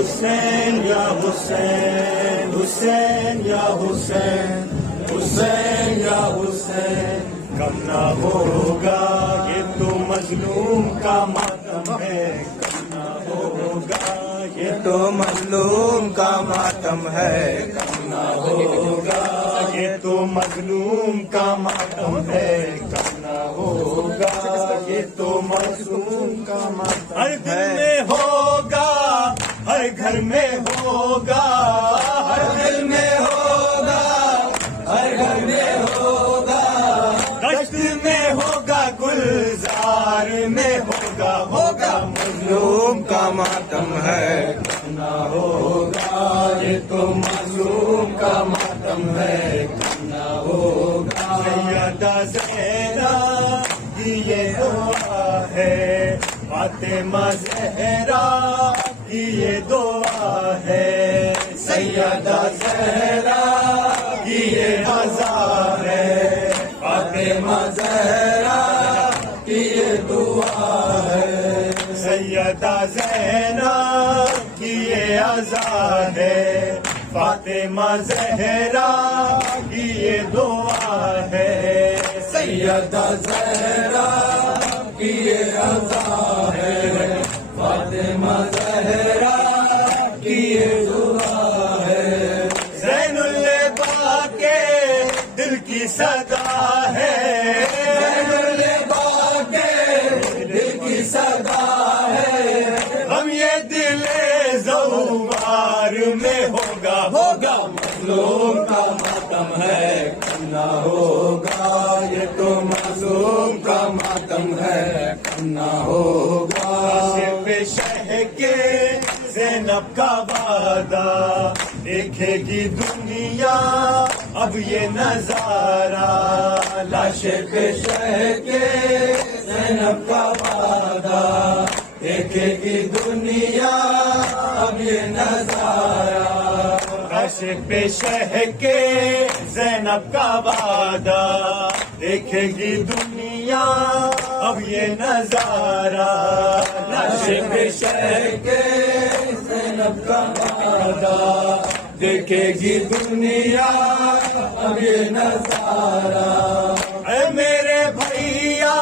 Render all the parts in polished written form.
حسین یا حسین، حسین یا حسین، حسین یا حسین، کم نہ ہوگا یہ تو مظلوم کا ماتم ہے، کم نہ ہوگا یہ تو مظلوم کا ماتم ہے، کم نہ ہوگا یہ تو مظلوم کا ماتم ہے، کم نہ ہوگا یہ تو مظلوم کا ماتم ہے۔ ہر دل میں ہوگا، ہر گھر میں ہوگا، ہر دل میں ہوگا، ہر گھر میں ہوگا، دشت میں ہوگا، گلزار میں ہوگا، ہوگا مظلوم کا ماتم ہے، کم نہ ہوگا یہ تو مظلوم کا ماتم ہے، کم نہ ہوگا۔ سیدہ زینب کی یہ دعا ہے، فاطمہ زہرا کی یہ دعا ہے، سیدہ زہرا کی یہ عزا ہے، فاطمہ زہرا کی یہ دعا ہے، سیدہ زینب کی یہ عزا ہے، فاطمہ زہرا کی یہ دعا ہے، سیدہ زہرا کی یہ عزا ہے، فاطمہ زہرا کی یہ دعا ہے، زین العبا کے دل کی صدا ہے، زین العبا کے دل کی صدا ہے، ہم یہ دل زوار میں ہوگا، ہوگا مظلوم کا ماتم ہے، کم نہ ہوگا یہ تو مظلوم کا ماتم ہے، کم نہ ہوگا۔ صرف شہ کے زینب کا وعدہ دیکھے گی دنیا اب یہ نظارہ، لاش پہ شہ کے زینب کا وعدہ دیکھے گی دنیا اب یہ نظارہ، لاش پہ شہ کے زینب کا وعدہ دیکھے گی دنیا اب یہ نظارہ، لاش پہ شہ کے زینب کا وعدہ دیکھے گی دنیا اب یہ نظارہ۔ اے میرے بھیا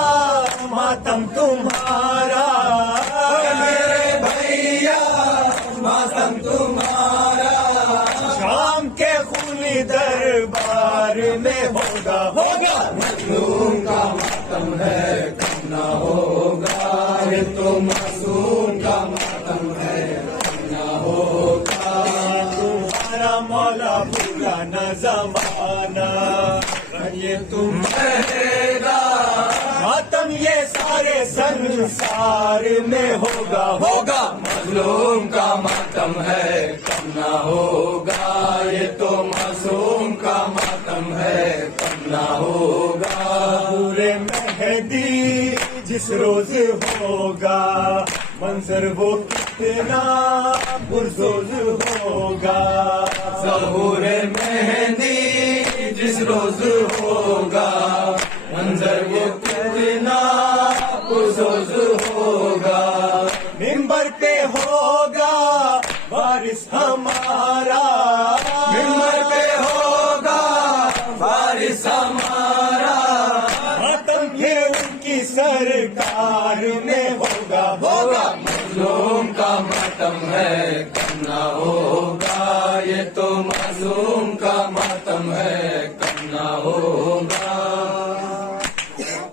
ماتم تمہارا، اے میرے بھیا ماتم تمہارا، شام کے خونی دربار میں ہوگا، ہوگا مظلوم کا ماتم ہے، کم نہ ہوگا یہ تو معصوم کا ماتم ہے، کم نہ ہوگا۔ تمہارا مولا بھولا نہ زمانہ، یہ تمہارا ماتم یہ سارے سنسار میں ہوگا، ہوگا مظلوم کا ماتم ہے، کم نہ ہوگا یہ تو معصوم کا ماتم ہے، کم نہ ہوگا۔ پورے مہدی جس روز ہوگا منظر وہ کتنا پرزور ہوگا، ظہور مہندی جس روز ہوگا منظر وہ کتنا پرزور ہوگا، ممبر پہ ہوگا وارث ہمارا، ممبر پہ ہوگا وارث ہمارا، ماتم یہ ان کی سرکار میں ہوگا، ہوگا مظلوم کا ماتم ہے، کم نہ ہوگا یہ تو معصوم کا ماتم ہے، کم نہ ہوگا۔